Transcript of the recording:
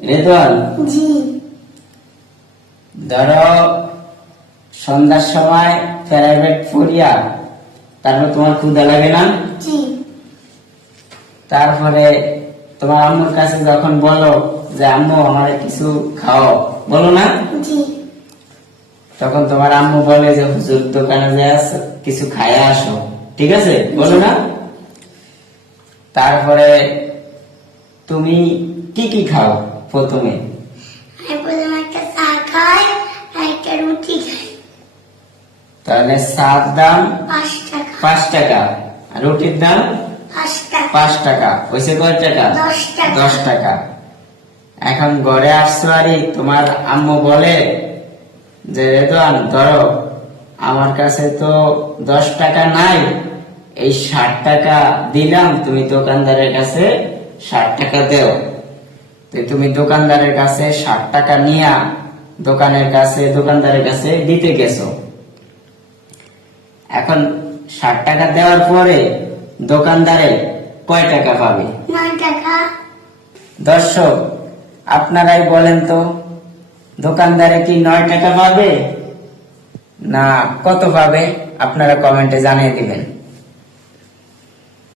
রেদওয়ান, জি। ধরো সন্ধ্যার সময় প্রাইভেট পড়িয়া তারপর তোমার ক্ষুধা লাগে না? জি। তারপরে তোমার আম্মুর কাছে যখন বলো যে আম্মু আমার কিছু খাও, বলো না? জি। তখন তোমার আম্মু বলে যে হুজুর দোকানে যে কিছু খাইয়া আসো, ঠিক আছে, বলো না? তারপরে তুমি কি কি খাও প্রথমে? আমি প্রথমে একটা চা খাই আর একটা রুটি খাই। তাহলে চার দাম 5 টাকা। 5 টাকা, আর রুটির দাম 5 টাকা। 5 টাকা, হয়েছে কয় টাকা? 10 টাকা। 10 টাকা। এখন ঘরে আসছো আর তোমার আম্মু বলে যে রেদওয়ান ধরো আমার কাছে তো 10 টাকা নাই, এই 60 টাকা দিলাম, তুমি দোকানদারের কাছে 60 টাকা দেও। তো তুমি দোকানদারের কাছে 60 টাকা নিয়া দোকানদারের কাছে দিতে গেছো। এখন 60 টাকা দেওয়ার পরে দোকানদারে কয় টাকা পাবে? 9 টাকা। দর্শক আপনারাই বলেন তো, দোকানদারে কি 9 টাকা পাবে না কত পাবে? আপনারা কমেন্টে জানিয়ে দিবেন।